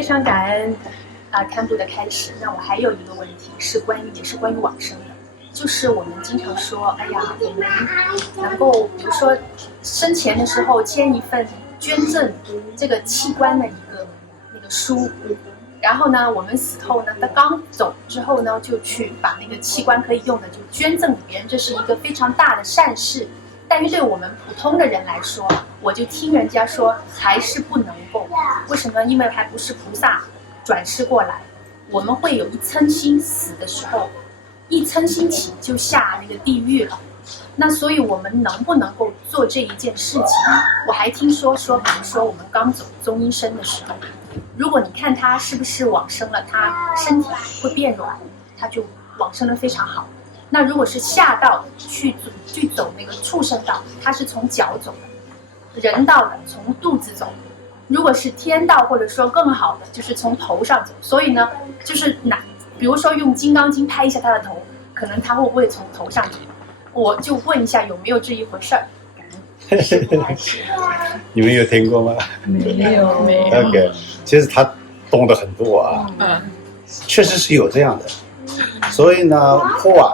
非常感恩堪布的开始。那我还有一个问题也是关于往生的，就是我们经常说，哎呀，我们能够比如说生前的时候签一份捐赠这个器官的一个那个书，然后呢，我们死后呢，他刚走之后呢，就去把那个器官可以用的就捐赠给别人，这是一个非常大的善事。但是对我们普通的人来说，我就听人家说还是不能够。为什么？因为还不是菩萨转世过来，我们会有一层心，死的时候一层心起就下那个地狱了。那所以我们能不能够做这一件事情？我还听说，比如说我们刚走中阴身的时候，如果你看他是不是往生了，他身体会变软，他就往生的非常好。那如果是下道去走那个畜生道，他是从脚走的；人道的从肚子走；如果是天道或者说更好的，就是从头上走。所以呢，就是比如说用金刚经拍一下他的头，可能他会不会从头上走？我就问一下有没有这一回事儿？你们有听过吗？没有。OK， 其实他懂得很多啊，确实是有这样的。所以呢，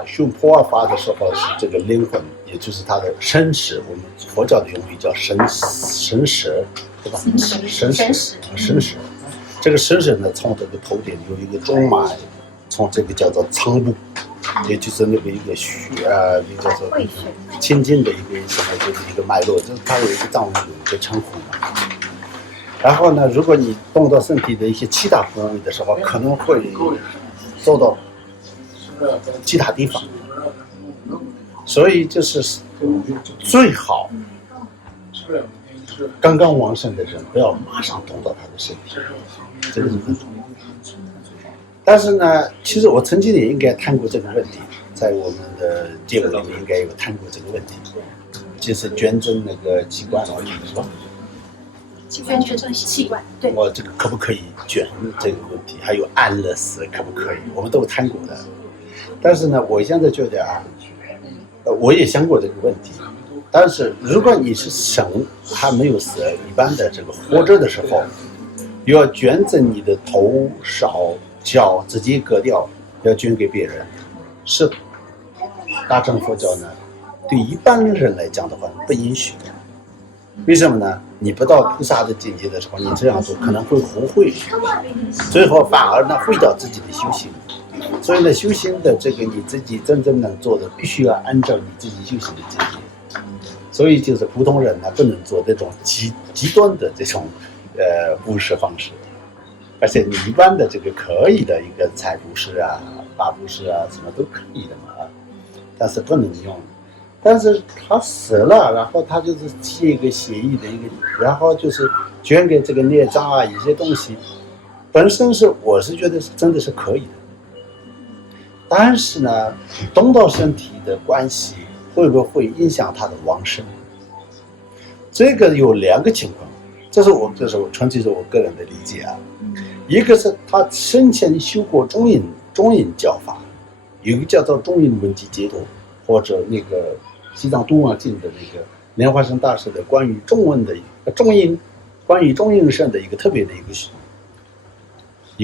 修破瓦法的时候是这个灵魂，也就是他的神识，我们佛教的用语叫神识，对吧？神识，这个神识呢，从这个头顶有一个中脉，从这个叫做仓部，也就是那个一个那叫做清净的一个什么，就是一个脉络，就是它有一个藏文有一个称呼嘛。然后呢，如果你动到身体的一些其他部位的时候，可能会受到其他地方，所以就是最好刚刚往生的人不要马上动到他的身体，这个是很重要。但是呢，其实我曾经也应该谈过这个问题，在我们的节目里面应该有谈过这个问题，就是捐赠那个器官而已，是吧？捐赠器官，对。我这个可不可以捐这个问题，还有安乐死可不可以，我们都谈过的。但是呢，我现在觉得我也想过这个问题。但是如果你是生还没有死，一般的这个活着的时候，要捐赠你的头、少、脚自己割掉，要捐给别人，是大乘佛教呢，对一般人来讲的话不允许的。为什么呢？你不到菩萨的境界的时候，你这样做可能会后悔，最后反而呢毁掉自己的修行。所以呢，修行的这个你自己真正能做的，必须要按照你自己修行的境界。所以就是普通人呢，不能做这种极端的这种布施方式，而且你一般的这个可以的一个财布施啊、法布施啊，什么都可以的嘛，但是不能用。但是他死了，然后他就是签一个协议的一个，然后就是捐给这个孽障啊，一些东西，本身我是觉得是真的是可以的。但是呢，动到身体的关系会不会影响他的往生？这个有两个情况，这是纯粹是我个人的理解啊。一个是他生前修过中印教法，有一个叫做中印文集解脱，或者那个西藏东王经的那个莲花生大师的关于中文的关于中印圣的一个特别的一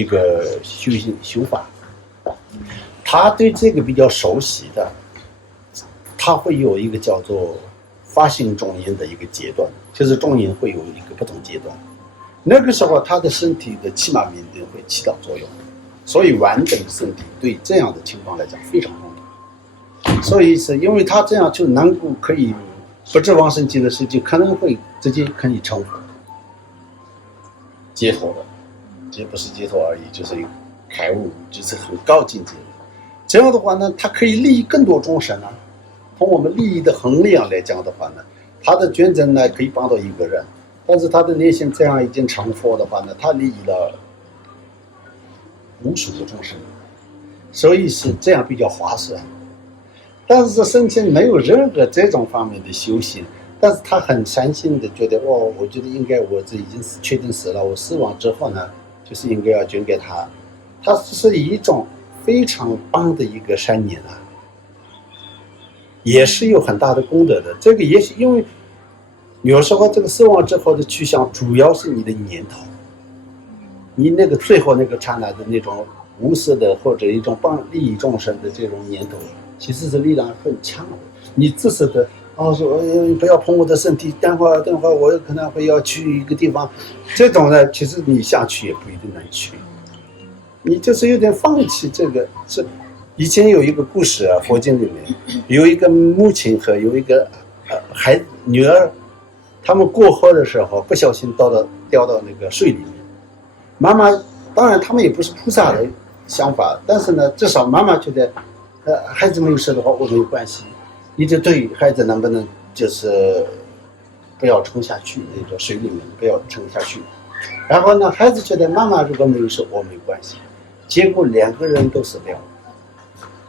个修法。他对这个比较熟悉的，他会有一个叫做发心中阴的一个阶段，就是中阴会有一个不同阶段，那个时候他的身体的气脉明点会起到作用，所以完整的身体对这样的情况来讲非常重要。所以是因为他这样就能够可以不至往生极乐世界，可能会直接可以成佛解脱的，这不是解脱而已，就是开悟，就是很高境界的。这样的话呢，它可以利益更多众生啊。从我们利益的衡量来讲的话呢，他的捐赠呢可以帮到一个人，但是他的内心这样已经成佛的话呢，他利益了无数的众生，所以是这样比较划算。但是生前没有任何这种方面的修行，但是他很善心的觉得我觉得应该我这已经确定死了，我死亡之后呢，就是应该要捐给他，他是一种非常棒的一个善念啊，也是有很大的功德的。这个也许因为有时候这个死亡之后的去向主要是你的念头，你那个最后那个刹那的那种无私的或者一种帮利益众生的这种念头，其实是力量很强的。你自私的说不要碰我的身体，等会儿我可能会要去一个地方，这种呢，其实你想去也不一定能去，你就是有点放弃这个。是以前有一个故事啊，佛经里面有一个母亲和有一个女儿，他们过河的时候不小心掉到那个水里面。妈妈当然他们也不是菩萨的想法，但是呢，至少妈妈觉得，孩子没有事的话我没有关系，一直对孩子能不能就是不要沉下去那个水里面，不要沉下去。然后呢，孩子觉得妈妈如果没有事我没有关系，结果2个人都死掉了。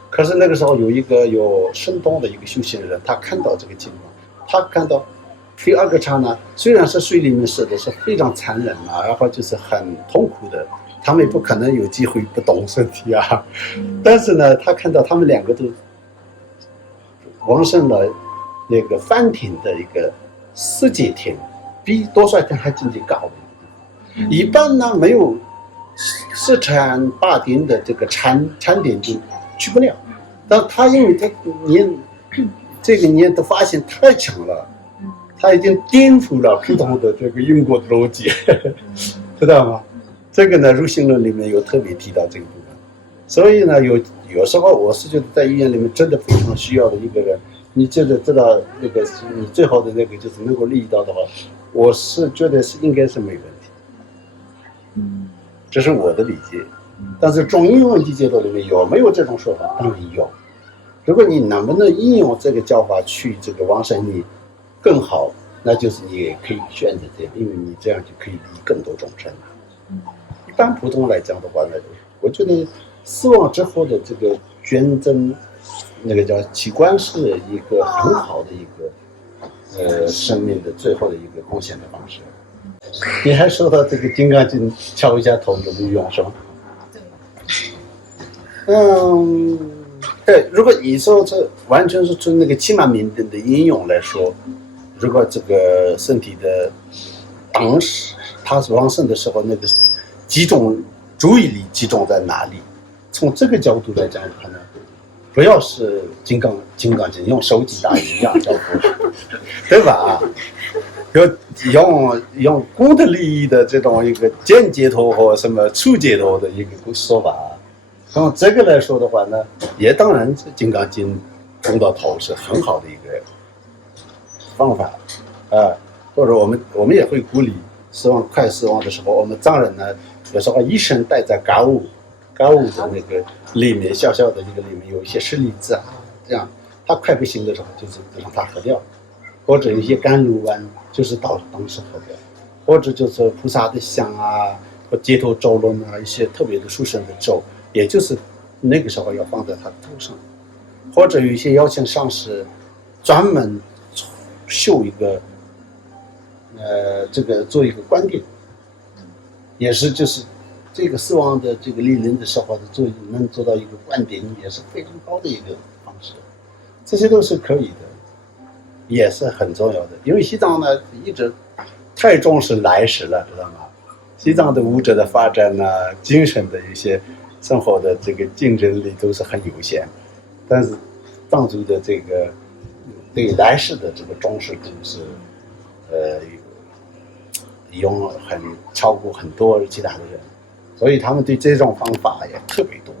可是那个时候有一个有神通的一个修行人，他看到这个情况，他看到第2个刹那，虽然是水里面死的是非常残忍啊，然后就是很痛苦的，他们也不可能有机会不动身体啊。但是呢，他看到他们2个都往生了那个梵天的一个世界天，比多帅天还境界高的。一般呢没有四禅八定的这个禅定就去不了。但他因为他这个念的发现太强了，他已经颠覆了普通的这个因果的逻辑，知道吗？这个呢，入行论里面有特别提到这个部分。所以呢，有时候我是觉得在医院里面真的非常需要的一个人，你知道那个你最后的那个就是能够利益到的话，我是觉得是应该是没问题。这是我的理解。但是中医问题解读里面有没有这种说法？当然有。如果你能不能应用这个教法去这个往生你更好，那就是你也可以选择这样，因为你这样就可以利益更多众生了。一般普通来讲的话呢，我觉得死亡之后的这个捐赠，那个叫器官是一个很好的一个生命的最后的一个贡献的方式。你还说到这个金刚经敲一下头有没有用是吧？对，如果你说这完全是从那个七满明定的应用来说，如果这个身体的当时他是往生的时候，那个注意力集中在哪里？从这个角度来讲，可能不要是金刚经用手机打一样效果，对吧？用功德利益的这种一个间接头和什么触接头的一个说法。从这个来说的话呢，也当然是金刚经冲到头是很好的一个方法或者我们也会鼓励快死亡的时候，我们藏人呢有时候一生带在嘎物的那个里面，小小的一个里面有一些舍利子这样他快不行的时候就是让他喝掉，或者有一些甘露丸就是当时喝掉，或者就是菩萨的香或街头咒论一些特别的殊胜的咒，也就是那个时候要放在他的头上，或者有一些邀请上师专门绣一个这个做一个观点，也是就是这个死亡的这个莅临的时候能做到一个观点，也是非常高的一个方式，这些都是可以的，也是很重要的。因为西藏呢一直太重视来世了，知道吗？西藏的武者的发展精神的一些生活的这个竞争力都是很有限，但是藏族的这个对来世的这个重视度是很超过很多其他的人，所以他们对这种方法也特别多。